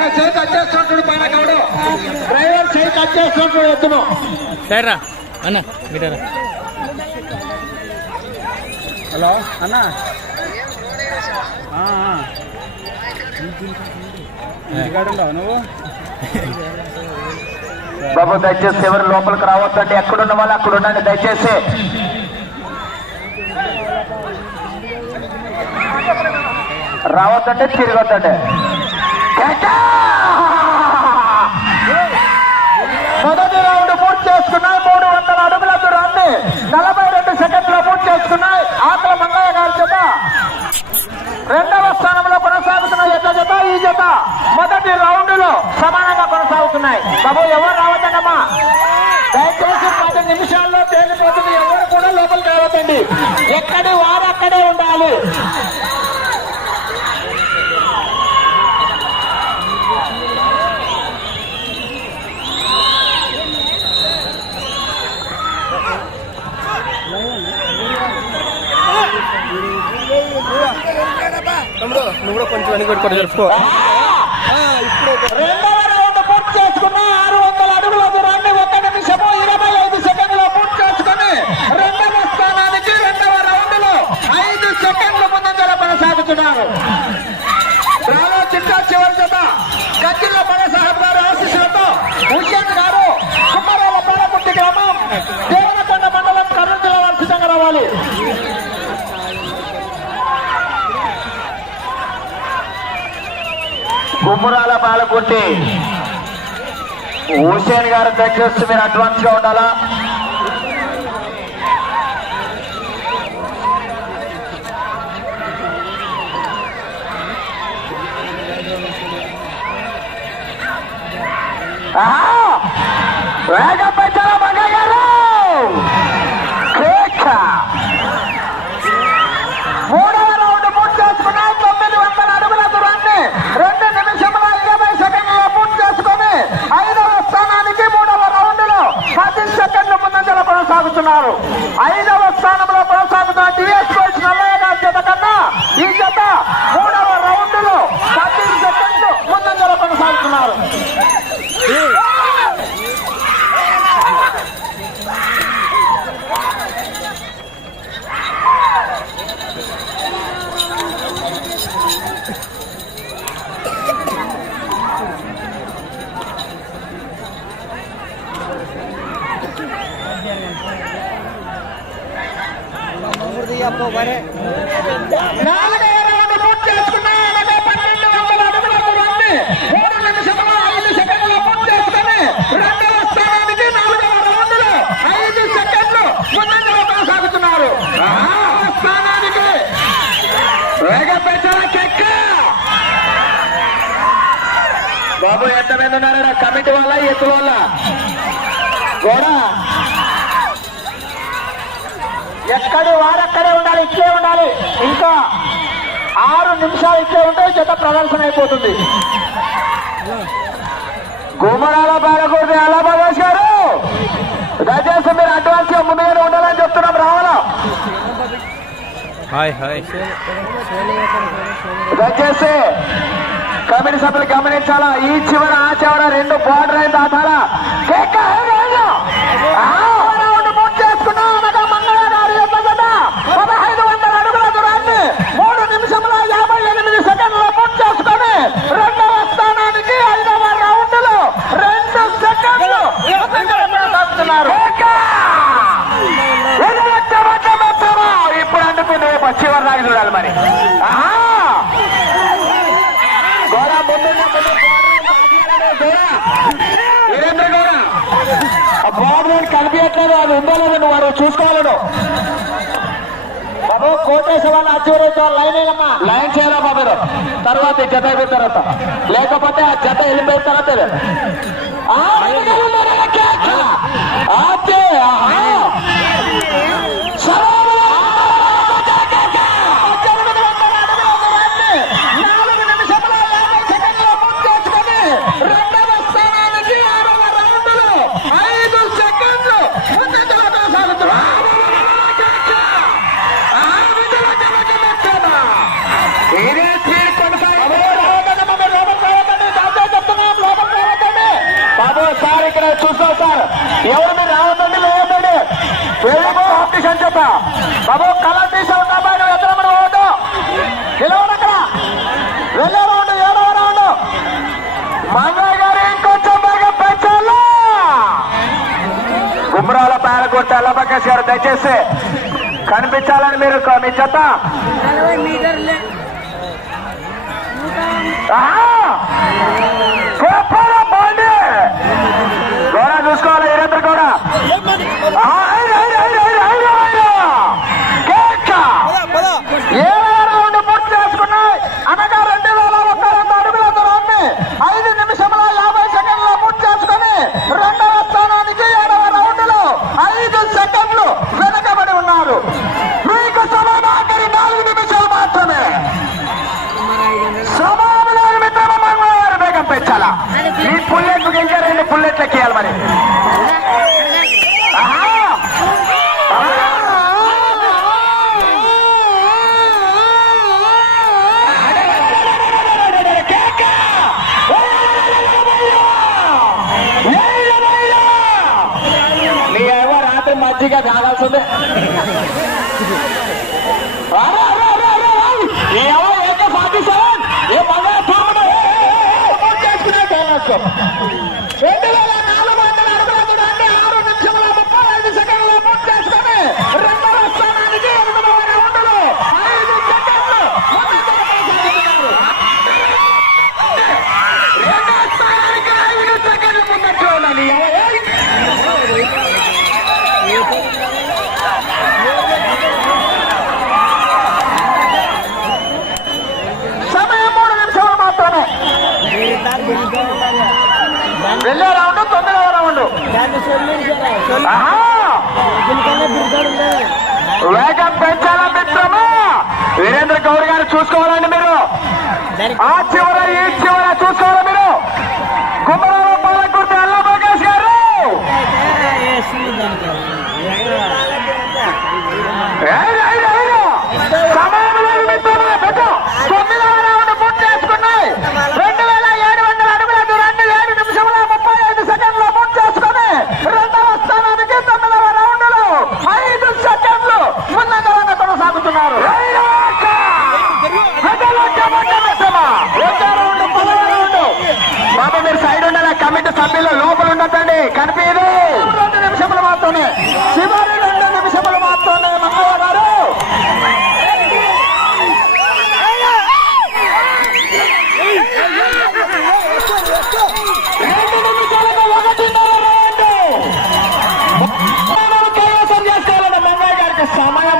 ఆయన చేతి వచ్చేస్తుంటాడు పైన కావడం. డ్రైవర్ చేతి వచ్చేస్తుంటాడు ఎత్తును. సరే రా. అన్న. మీటరా హలో అన్న ఇంటికాడుండవు నువ్వు? బాబు దయచేసి ఎవరు లోపలికి రావద్దండి. ఎక్కడున్న వాళ్ళు అక్కడ ఉండండి దయచేసి. రావద్దంటే తిరగొద్దండి! మొదటి రౌండ్ పూర్తి చేసుకున్నాయి. మూడు వందల అడుగుల దూరాన్ని నలభై రెండు సెకండ్లు పూర్తి చేసుకున్నాయి. ఆకల మంగయ్య గారి చేత రెండవ స్థానంలో కొనసాగుతున్న జత జత ఈ జత మొదటి రౌండ్లో సమానంగా కొనసాగుతున్నాయి. బాబు ఎవరు రావద్దమ్మా దయచేసి పది నిమిషాల్లో తేలిపోతుంది. ఎవరు కూడా లోపలికి రావద్దండి. ఎక్కడి వారు అక్కడే ఉండాలి. తమ్ముడు నువ్వు కూడా కొంచెం వెనక పెట్టుకోవడం జరుపుకో రెండవ రౌండ్ పూర్తి చేసుకున్న ఆరు వందల అడుగుల దూరాన్ని ఒక నిమిషము ఇరవై ఐదు సెకండ్లు పూర్తి చేసుకుని రెండవ స్థానానికి రెండవ రౌండ్లో ఐదు సెకండ్ల ముందంజల కొనసాగుతున్నారు రాలో చిట్టా చివరి జత గజ్జిల్ల మన సాహెబ్ గారు ఆశీస్సులతో హుషేన్ గారు కుమ్మరాల పాలపుట్టి గ్రామం దేవనకొండ మండలం కర్నూలు జిల్లా వారు సిద్ధంగా రావాలి గుమ్మరాల పాలపుట్టి హుసేన్ గారు దయచేసి మీరు అడ్వాన్స్గా ఉండాలా వేగం పెంచాలా మంగయ్య గారు కేక! మూడవ రౌండ్ పూర్తి చేసుకున్నాయి తొమ్మిది వందల అడుగుల దూరాన్ని రెండు నిమిషముల ఇరవై సెకండ్ల పూర్తి చేసుకుని ఐదవ స్థానానికి మూడవ రౌండ్లో పది సెకండ్ల ముందంజల కొనసాగుతున్నారు ఐదవ స్థానంలో కొనసాగుతున్న టిఎస్ కోచ్ నల్లయ్య గారి జత కన్నా ఈ జత మూడవ రౌండ్లో పది సెకండ్లు ముందంజల కొనసాగుతున్నారు నాలుగవ రౌండ్ పూర్తి చేసుకున్నాయి అలాగే పన్నెండు వందల అడుగుల దూరాన్ని మూడు నిమిషముల ఐదు సెకండ్ల పూర్తి చేసుకుని రెండవ స్థానానికి నాలుగవ రౌండ్లో ఐదు సెకండ్లు ముందంజలో కొనసాగుతున్నారు ఆరవ స్థానానికి వేగం పెంచాల చెక్క బాబు ఎంత మంది ఉన్నారా కమిటీ వల్ల ఎత్తు వల్ల కూడా ఎక్కడి వారక్కడే ఉండాలి ఇక్కడే ఉండాలి. ఇంకా ఆరు నిమిషాలు ఇక్కడే ఉంటే జత ప్రదర్శన అయిపోతుంది. గుమ్మరాల బాలకూడదు ఎలా బాగేష్ గారు. దయచేసి మీరు అడ్వాన్స్గా ముందుగానే ఉండాలని చెప్తున్నాం రావాలా? దయచేసి కమిటీ సభ్యులు గమనించాలా? ఈ చివర ఆ చివర రెండు బార్డర్ అయిన దాటాలా? వీరేంద్ర గౌడ ఆ బాబు కనిపించట్లేదు అది నువ్వు వారు చూసుకోవాలను బాబు కోటేశ వాళ్ళ అచ్చివరైతే లైన్ వేయమ్మా లైన్ చేయాలా బాబు మీరు. తర్వాత ఈ జత అయిపోయిన తర్వాత లేకపోతే ఆ జత వెళ్ళిపోయిన తర్వాత ఇది. ఆ, వెనకాల ఉన్నారా? కేక! అదే, ఆహా. ఇక్కడ చూస్తాం సార్ ఎవరు మీరు రావద్దండి లేదండి వెళ్ళిపో ఆఫీస్ అని చెప్పా. బాబు కలర్ తీసా ఉంటా బయట ఎత్తడం పోవద్దు ఏడవ రౌండ్. గారు ఇంకొంచెం బాగా పెంచాలా? గుమ్రాల పాలకొట్ట అల్లబకేష్ గారు దయచేసి కనిపించాలని మీరు మీ చెత్త మీటర్లే. Ah! మంత్రిగా కావాల్సిందే. రెండు వేల నాలుగు వందల అరవై ఆరు నిమిషంలో ముప్పై ఐదు సెకండ్లో పూర్తి చేసుకుని వెళ్ళే రౌండ్ తొందరగా రౌండ్. వేగం పెంచాలా మిత్రమా? వీరేంద్ర గౌడ్ గారు చూసుకోవాలండి మీరు. ఆ చివర ఈ చివర చూసుకోవాలి మీరు. కుమరూరు పాలకుర్తి అల్లప్రకాష్ గారు. ఏ? కనిపించదు రెండు నిమిషములు మాత్రమే. చివరి రెండు నిమిషములు మాత్రమే మంగళ గారు. సమయం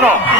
personal.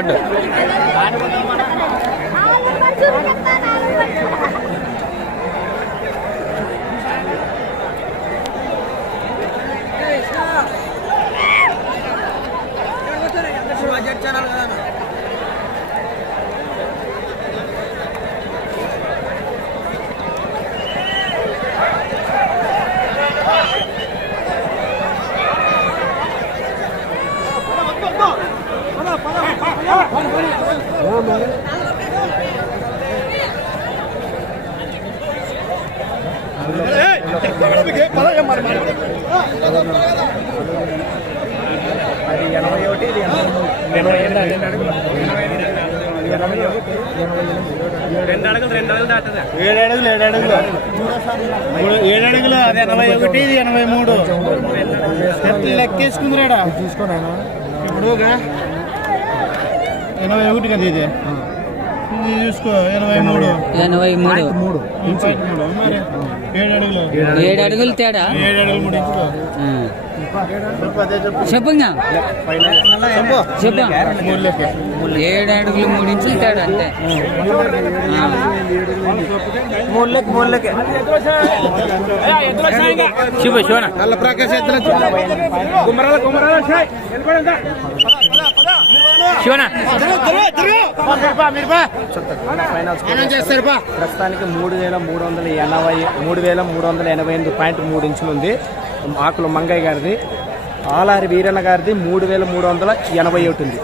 ஷர்ட் ఏడు అడుగులు ఏడు అడుగులు ఏడు అడుగులు అది ఎనభై ఒకటి ఇది ఎనభై మూడు లెక్కేసుకుందిరాడా తీసుకోనాను ఇప్పుడు ఎనభై ఒకటి కదా ఇది ఇది చూసుకో ఎనభై మూడు. ఎనభై మూడు. మూడు ముప్పై మూడు మరి ఏడు అడుగులు. ఏడు అడుగులు తేడా? ఏడు అడుగులు మూడు చెప్పు చెప్పుగా చెప్పు. ఏడు అడుగులు మూడు ఇంచులు తేడా అంతే. శివ శివన నల్ల ప్రకాశ్ ఎత్తున? శివన చేస్తారు బా ప్రస్తుతానికి మూడు వేల మూడు వందల ఎనభై మూడు వేల మూడు వందల ఎనభై ఎనిమిది పాయింట్ మూడు ఇంచులు ఉంది. ఆకుల మంగయ్య గారిది. ఆలారి వీరన్న గారిది మూడు వేల మూడు వందల ఎనభై ఒకటి ఉంది.